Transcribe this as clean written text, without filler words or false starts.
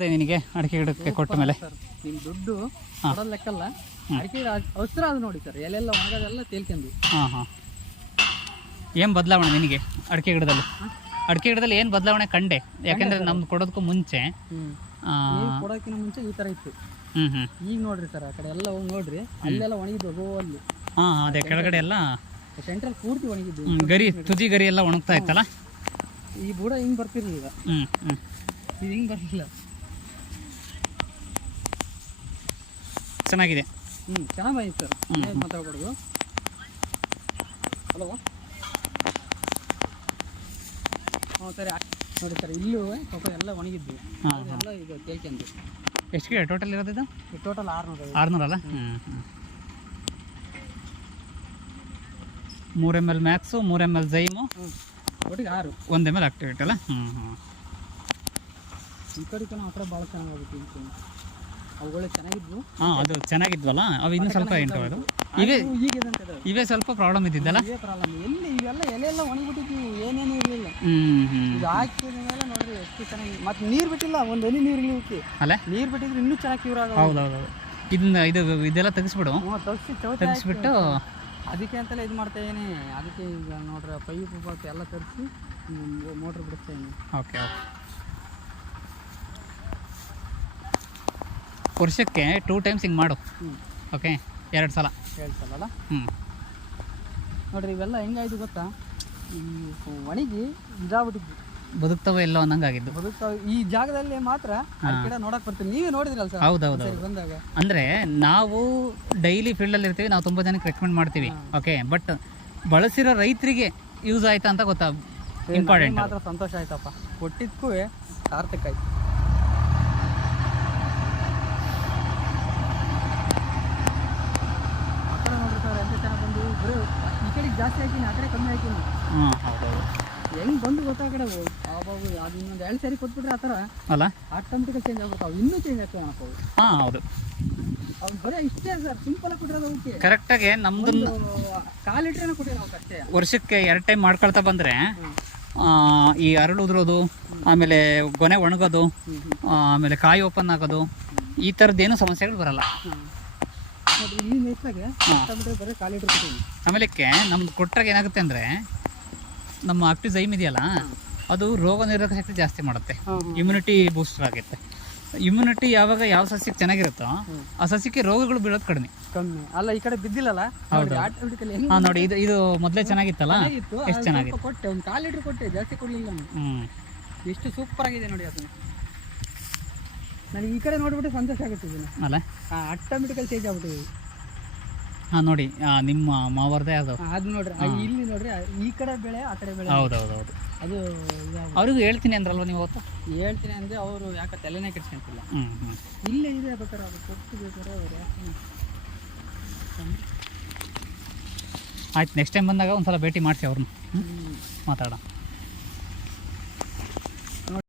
ನಿನಗೆ ಅಡಿಕೆ ಗಿಡಕ್ಕೆ ಕೊಟ್ಟ ಮೇಲೆ ಸರ್ ನಿಮ್ಮ ದುಡ್ಡು ಕೊಡೋದು ಲೆಕ್ಕಲ್ಲ. ಅಡಿಕೆ ಅವಸರ ಅದು ನೋಡಿ ಸರ್, ಎಲೆಲ್ಲ ಒಣಗೋದೆಲ್ಲ ತೇಲ್ಕೊಂಡು. ಹಾಂ ಏನು ಬದಲಾವಣೆ ನಿನಗೆ ಅಡಿಕೆ ಗಿಡದಲ್ಲಿ ಏನು ಬದಲಾವಣೆ ಕಂಡೆ? ಯಾಕೆಂದ್ರೆ ನಮ್ದು ಕೊಡೋದಕ್ಕೂ ಮುಂಚೆ ಕೊಡೋಕ್ಕಿಂತ ಮುಂಚೆ ಈ ಥರ ಇತ್ತು. ಈಗ ನೋಡ್ರಿ ಸರ್, ಆ ಕಡೆ ಎಲ್ಲ ಹೋಗಿ ನೋಡ್ರಿ, ಅಲ್ಲೆಲ್ಲ ಒಣಗಿದ್ದು ಅಲ್ಲಿ. ಅದೇ ಕೆಳಗಡೆ ಎಲ್ಲ ಸೆಂಟ್ರಲ್ ಪೂರ್ತಿ ಒಣಗಿದ್ದು. ಗರಿ ತುದಿ ಗರಿ ಎಲ್ಲ ಒಣಗ್ತಾ ಇತ್ತಲ್ಲ. ಈ ಬೂಡ ಹಿಂಗೆ ಬರ್ತಿರ್ಲಿ ಈಗ, ಇದು ಹಿಂಗೆ ಬರಲಿಲ್ಲ. ಚೆನ್ನಾಗಿದೆ. ಚೆನ್ನಾಗಿ ಬಂದಿತ್ತು ಸರ್, ಮಾತಾಡ್ಬಾರ್ದು. ಹಲೋ ಸರಿ ನೋಡಿ ಸರ್, ಇಲ್ಲೂ ಸ್ವಲ್ಪ ಎಲ್ಲ ಒಣಗಿದ್ವಿ, ಎಲ್ಲ ಇದು ತೇಲ್ಕೊಂಡು. ಎಷ್ಟು ಗಿಡ ಟೋಟಲ್ ಇರೋದು? ಟೋಟಲ್ 600 ಅಲ್ಲ. 3 ml ಮ್ಯಾಕ್ಸು, 3 ml ಜೈಮು, ಒಟ್ಟಿಗೆ 6, 1 ml ಆಕ್ಟಿವೇಟ್ ಅಲ್ಲ. ಈ ಕಡೆ ಆ ಕಡೆ ಭಾಳ ಚೆನ್ನಾಗಿತ್ತು. ಅವುಗಳು ಚೆನ್ನಾಗಿದ್ವು. ಅದು ಚೆನ್ನಾಗಿದ್ವಲ್ಲ, ಅವು ಇನ್ನೂ ಸ್ವಲ್ಪ ಇಂಟು ಇವೇ ಸ್ವಲ್ಪ ಪ್ರಾಬ್ಲಮ್ ಇದ್ದಿದ್ದಲ್ಲ. ಇವೇ ಪ್ರಾಬ್ಲಮ್. ಎಲ್ಲಿ ಇವೆಲ್ಲ ಎಲೆ ಎಲ್ಲ ಒಣಗಿಬಿಟ್ಟಿದ್ವಿ, ಏನೇನು ಇರಲಿಲ್ಲ. ಇದು ಹಾಕಿದ ಮೇಲೆ ನೋಡ್ರಿ ಎಷ್ಟು ಚೆನ್ನಾಗಿ. ಮತ್ತೆ ನೀರು ಬಿಟ್ಟಿಲ್ಲ, ಒಂದು ಹನಿ ನೀರು ಇಳಿಯುತ್ತೆ ಅಲ್ಲ. ನೀರು ಬಿಟ್ಟಿದ್ರೆ ಇನ್ನೂ ಚೆನ್ನಾಗಿ ಕ್ಯೂರ್ ಆಗ. ಹೌದೌದು. ಇದೆಲ್ಲ ತೆಗಿಸ್ಬಿಡು, ತೆಗಿಸ್ಬಿಟ್ಟು ಅದಕ್ಕೆ ಅಂತೆಲ್ಲ ಇದು ಮಾಡ್ತಾ ಇದೀನಿ. ಅದಕ್ಕೆ ಈಗ ನೋಡ್ರಿ ಪೈಪ್ ಎಲ್ಲ ತರಿಸಿ ಮೋಟ್ರ್ ಬಿಡಿಸ್ತಾ ಇದೀನಿ. ಓಕೆ. ವರ್ಷಕ್ಕೆ 2 ಟೈಮ್ಸ್ ಹಿಂಗೆ ಮಾಡು. ಓಕೆ, 2 ಸಲ ಅಲ್ಲ. ನೋಡ್ರಿ ಇವೆಲ್ಲ ಹೆಂಗಾಯ್ತು ಗೊತ್ತಾ, ಈ ಒಣಗಿ ಇದಾಗ್ಬಿಟ್ಟಿದ್ವಿ. ಬದುಕ್ತವ ಎಲ್ಲೋ ಅನ್ನಂಗೆ ಆಗಿದ್ದು. ಬದುಕ್ತಾವೆ ಈ ಜಾಗದಲ್ಲಿ ಮಾತ್ರ ಗಿಡ ನೋಡಕ್ ಬರ್ತೀವಿ. ನೀವೇ ನೋಡಿದ್ರಲ್ಲ ಸರ್? ಹೌದೌದು. ಬಂದಾಗ ಅಂದರೆ ನಾವು ಡೈಲಿ ಫೀಲ್ಡಲ್ಲಿ ಇರ್ತೀವಿ, ನಾವು ತುಂಬ ಜನಕ್ಕೆ ರೆಕಮೆಂಡ್ ಮಾಡ್ತೀವಿ. ಓಕೆ, ಬಟ್ ಬಳಸಿರೋ ರೈತರಿಗೆ ಯೂಸ್ ಆಯ್ತಾ ಅಂತ ಗೊತ್ತಾ, ಇಂಪಾರ್ಟೆಂಟ್. ಮಾತ್ರ ಸಂತೋಷ ಆಯ್ತಪ್ಪ, ಕೊಟ್ಟಿದ್ದಕ್ಕೂ ಸಾರ್ಥಕ ಆಯ್ತು. ಆ ಕಡೆ ನೋಡ್ರಿ ಸರ್, ಎಂತ ಚೆನ್ನಾಗಿ ಬಂದು ಬರೀ ಈ ಕಡೆಗೆ ಜಾಸ್ತಿ ಹಾಕಿನಿ, ಆ ಕಡೆ ಕಮ್ಮಿ ಹಾಕಿನಿ. ಹೌದೌದು. ಹೆಂಗ್ ಬಂದು ಗೊತ್ತಾಗಡವು ಅವಾಗ. ಅದು ಇನ್ನೊಂದು 2 ಸಾರಿ ಕೊಟ್ಬಿಟ್ರೆ ಆ ಥರ ಅಲ್ಲ, ಆಟೋಮೆಟಿಕಲ್ ಚೇಂಜ್ ಆಗ್ಬಿಡ್ತಾವೆ. ಇನ್ನೂ ಚೇಂಜ್ ಆಗ್ತವೆ ಅನಪ್ಪ ಅವು. ಹೌದು. ಅವ್ನು ಬರೀ ಇಷ್ಟೇ ಸರ್, ಸಿಂಪಲ್ ಆಗಿ ಕೊಟ್ಟಿರೋದು. ಅವಕ್ಕೆ ಕರೆಕ್ಟಾಗಿ ನಮ್ದೊಂದು 1/4 ಲೀಟ್ರನ್ನ ಕೊಟ್ಟಿರೋ ನಾವು ಅಷ್ಟೇ. ವರ್ಷಕ್ಕೆ 2 ಟೈಮ್ ಮಾಡ್ಕೊಳ್ತಾ ಬಂದರೆ ಈ ಅರಳು ಉದುರೋದು, ಆಮೇಲೆ ಗೊನೆ ಒಣಗೋದು, ಆಮೇಲೆ ಕಾಯಿ ಓಪನ್ ಆಗೋದು, ಈ ಥರದ್ದೇನು ಸಮಸ್ಯೆಗಳು ಬರಲ್ಲ. ನೋಡ್ರಿ ಇಲ್ಲಿ ನೆಟ್ಟಾಗೆ ಬರೀ 1/4 ಲೀಟ್ರ್ ಕೊಟ್ಟಿದ್ದೀನಿ. ಆಮೇಲೆ ನಮ್ದು ಕೊಟ್ಟಾಗ ಏನಾಗುತ್ತೆ ಅಂದರೆ, ನಮ್ಮ ಆಕ್ಟಿವ್ ಜೈಮ್ ಇದೆಯಲ್ಲ, ಅದು ರೋಗ ನಿರೋಧಕ ಶಕ್ತಿ ಜಾಸ್ತಿ ಮಾಡುತ್ತೆ, ಇಮ್ಯುನಿಟಿ ಬೂಸ್ಟರ್ ಆಗುತ್ತೆ. ಇಮ್ಯುನಿಟಿ ಯಾವಾಗ ಯಾವ ಸಸ್ಯಕ್ಕೆ ಚೆನ್ನಾಗಿರುತ್ತೋ ಆ ಸಸ್ಯಕ್ಕೆ ರೋಗಗಳು ಬೀಳೋದು ಕಡಿಮೆ. ಅಲ್ಲ, ಈ ಕಡೆ ಬಿದ್ದಿಲ್ಲಲ್ಲ. ಹೌದು. ನೋಡಿ ಇದು ಮೊದಲೇ ಚೆನ್ನಾಗಿತ್ತಲ್ಲ, ಎಷ್ಟು ಚೆನ್ನಾಗಿತ್ತು. ಕೊಟ್ಟೆ, ಒಂದು 1/4 ಲೀಟ್ರ್ ಕೊಟ್ಟೆ, ಜಾಸ್ತಿ ಕೊಡಲಿಲ್ಲ ನಾನು. ಎಷ್ಟು ಸೂಪರ್ ಆಗಿದೆ ನೋಡಿ ಅದನ್ನು. ನನಗೆ ಈ ಕಡೆ ನೋಡ್ಬಿಟ್ಟು ಸಂತೋಷ ಆಗುತ್ತೆ ಇದನ್ನು ಅಲ್ಲ. ಆಟೋಮೆಟಿಕಲ್ ಚೇಂಜ್ ಆಗ್ಬಿಟ್ಟಿದೆ. ನೋಡಿ ನಿಮ್ಮ ಮಾವರ್ದೇ ಅದು ನೋಡ್ರಿ, ಇಲ್ಲಿ ನೋಡ್ರಿ, ಈ ಕಡೆ ಬೆಳೆ ಆ ಕಡೆ ಬೆಳೆ. ಹೌದೌದೌದು. ಅದು ಅವ್ರಿಗೂ ಹೇಳ್ತೀನಿ ಅಂದ್ರಲ್ವ ನೀವು ಅವತ್ತು? ಹೇಳ್ತೀನಿ ಅಂದರೆ ಅವರು ಯಾಕೆ ತಲೆನೇ ಕೆಡ್ಸ್ಕೊಂತಿಲ್ಲ. ಇಲ್ಲೇ ಇದೆ ಬೇಕಾರೆ, ಅದು ಕೊಟ್ಟು ಬೇಕಾರೆ ಅವ್ರು ಯಾಕೆ. ಆಯ್ತು, ನೆಕ್ಸ್ಟ್ ಟೈಮ್ ಬಂದಾಗ ಒಂದ್ಸಲ ಭೇಟಿ ಮಾಡಿಸಿ ಅವ್ರನ್ನ, ಮಾತಾಡೋಣ.